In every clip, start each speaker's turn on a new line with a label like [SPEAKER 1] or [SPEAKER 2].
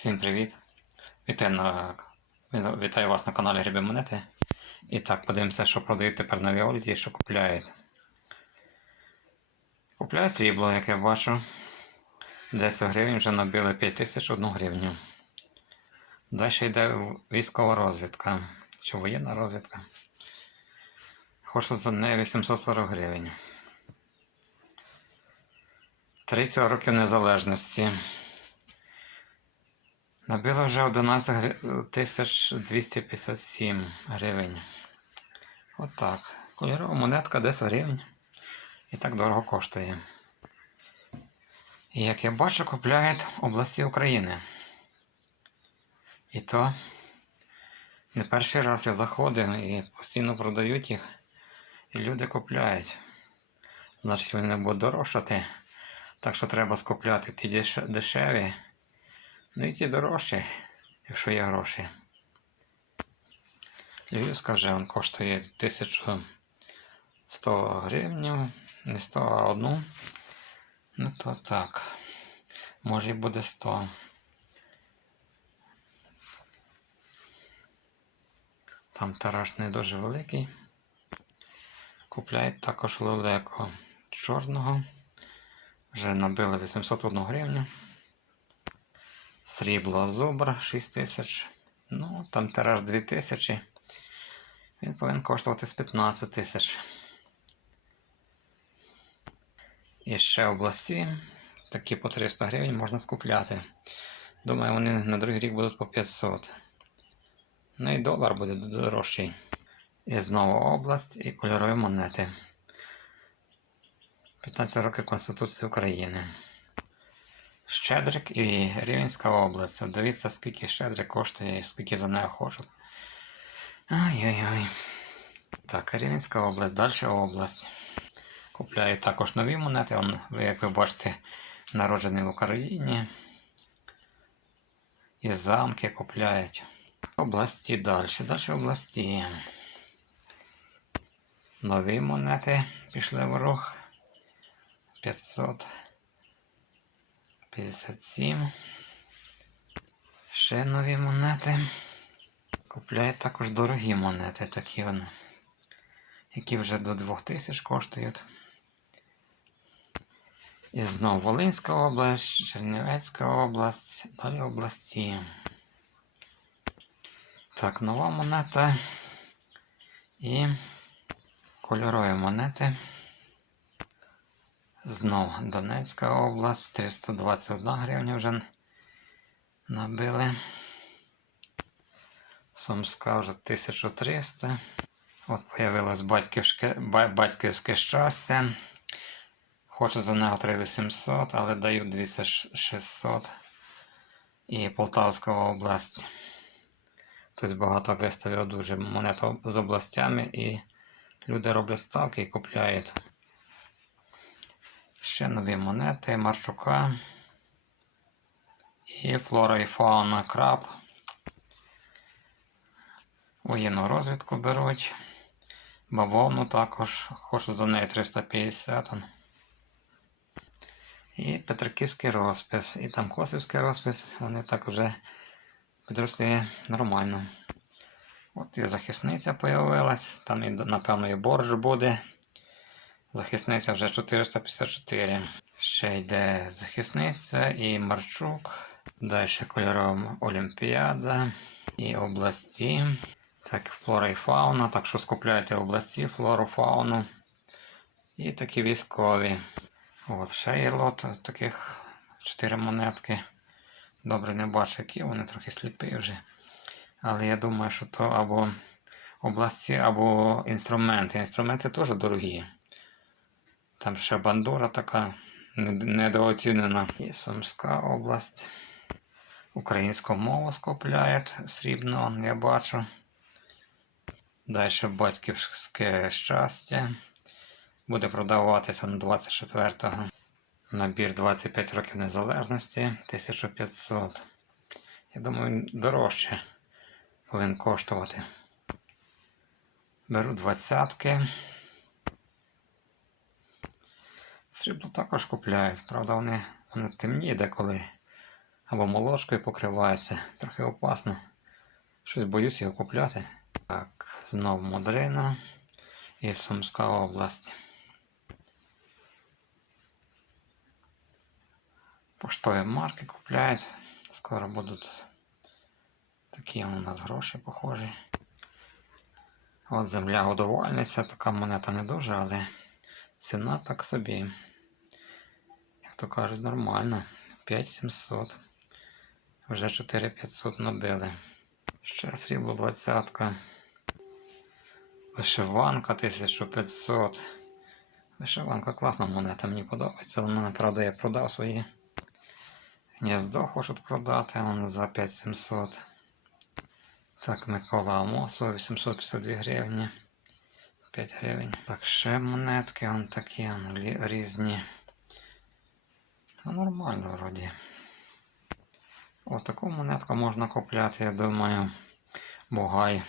[SPEAKER 1] Всім привіт! Вітаю, на... Вітаю вас на каналі Гриби Монети. І так, подивимося, що продають тепер на Віоліті і що купляють. Купляють срібло, як я бачу. 10 гривень вже набили 5 тисяч 1 гривню. Далі йде військова розвідка. Чи воєнна розвідка. Хочу за неї 840 гривень. 30 років незалежності. Набило вже 11 гри- 257 гривень. Отак. Кольорова монетка 10 гривень. І так дорого коштує. І як я бачу, купляють області України. І то не перший раз я заходив і постійно продають їх. І люди купляють. Значить, вони будуть дорожчати. Так що треба скупляти ті дешеві. Ну і ті дорожчі, якщо є гроші. Львівська вже он коштує 1100 гривень, не 100, а одну. Ну то так. Може і буде 100. Там тираж не дуже великий. Купляють також лелеко чорного. Вже набили 801 гривню. Срібло зубра 6 тисяч. Ну, там тираж 2 тисячі. Він повинен коштувати з 15 тисяч. І ще області. Такі по 300 гривень можна скупляти. Думаю, вони на другий рік будуть по 500. Ну і долар буде дорожчий. І знову область і кольорові монети. 15 років Конституції України. Щедрик і Рівненська область. Дивіться, скільки Щедрик коштує і скільки за нею хочуть. Ай-ой-ой. Так, Рівненська область, далі область. Купляю також нові монети. Он, як ви бачите, народжений в Україні. І замки купляють. Області далі. Далі області. Нові монети пішли в рух. 500. 57. Ще нові монети. Купляють також дорогі монети, такі вони, які вже до 2000 коштують. І знову Волинська область, Чернівецька область, далі області. Так, нова монета і кольорові монети. Знов Донецька область, 321 гривня вже набили. Сумська вже 1300. От появилось батьківське, батьківське щастя. Хочу за нього 3800, але даю 2600. І Полтавська область. Тобто багато виставив дуже монет з областями і люди роблять ставки і купляють. Ще нові монети Марчука. І флора і фауна краб. Воєнну розвідку беруть. Бавовну також. Хочу за неї 350. І Петриківський розпис. І там Косівський розпис. Вони так вже підросли нормально. От і захисниця появилась. Там, напевно, і борж буде. Захисниця вже 454. Ще йде захисниця і Марчук. Далі кольорова Олімпіада і області. Так, флора і фауна. Так що скупляйте області, флору, фауну. І такі військові. От, ще є лот таких 4 монетки. Добре, не бачу, які вони трохи сліпі вже. Але я думаю, що то або області, або інструменти. Інструменти теж дорогі. Там ще бандура така недооцінена. І Сумська область. Українську мову скупляють срібно, я бачу. Далі батьківське щастя. Буде продаватися на 24-го. Набір 25 років незалежності 1500. Я думаю, він дорожче повинен коштувати. Беру двадцятки. Срібло також купляють, правда, вони, вони темні деколи. або молочкою покривається. Трохи опасно. Щось боюсь його купляти. Так, знов Модрина і Сумська область. Поштові марки купляють. Скоро будуть такі у нас гроші похожі. От земля годувальниця, така монета не дуже, але ціна так собі. Як то кажуть, нормально. 5700. Вже 4500 набили. Ще срібло двадцятка. Вишиванка 1500. Вишиванка класна монета, мені подобається. Вона, правда, я продав свої. Гніздо хочуть продати, воно за 5700. Так, Микола Амосова, 852 гривні. 5 гривень. Так, ще монетки, вон такі вон, різні. Ну, нормально вроді. О, таку монетку можна купляти, я думаю. Бугай.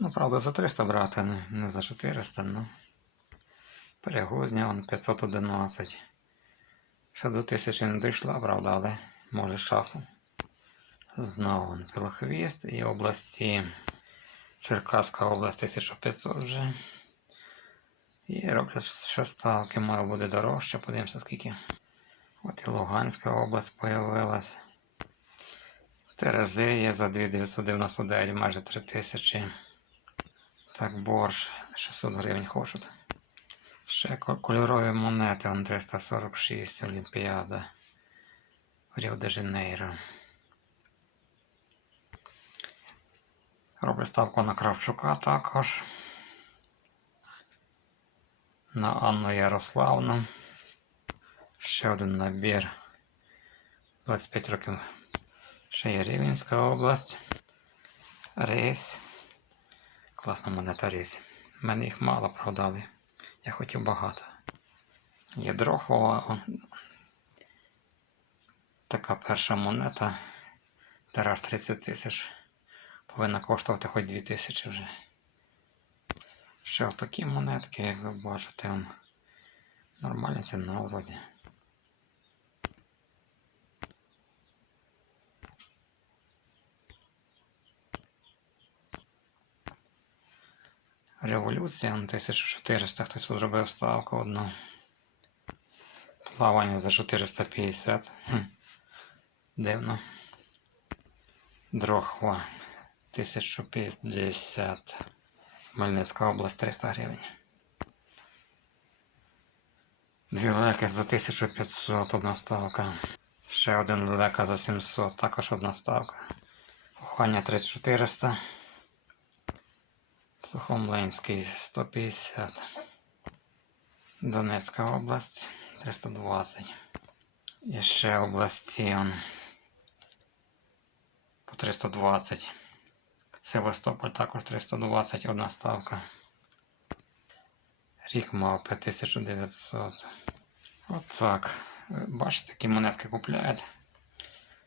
[SPEAKER 1] Ну, правда, за 300 брати, не, не за 400, ну. Перегузня, вон 511. Ще до 1000 не дійшла, правда, але може з часом. Знову Пілохвіст і області. Черкаська область 1500 вже. І роблять ще ставки, має буде дорожче, подивимося скільки. От і Луганська область появилась. Терези за 2999, майже 3000. Так, борщ 600 гривень хочуть. Ще кольорові монети, он 346, Олімпіада. Ріо де Жанейро. Роблю ставку на Кравчука також. На Анну Ярославну. Ще один набір. 25 років. Ще є Рівненська область. Рейс. Класна монета рейс. У мене їх мало продали. Я хотів багато. Є Дрохова. Така перша монета. Тираж 30 тисяч. Повинна коштувати хоч 2 тисячі вже. Ще такі монетки, як ви бачите, он. нормальна ціна вроді. Революція 1400 хтось зробив ставку одну. Плавання за 450. Хм. Дивно. Дрохва 1050. Хмельницька область 300 гривень. Дві леки за 1500 одна ставка. Ще один лека за 700, також одна ставка. Кохання 3400. Сухомлинський 150. Донецька область 320. І ще області по 320. Севастополь також 320, одна ставка. Рік мав 5900. От. Бачите, такі монетки купляють.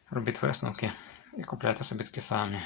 [SPEAKER 1] Робіть висновки і купляйте собі такі самі.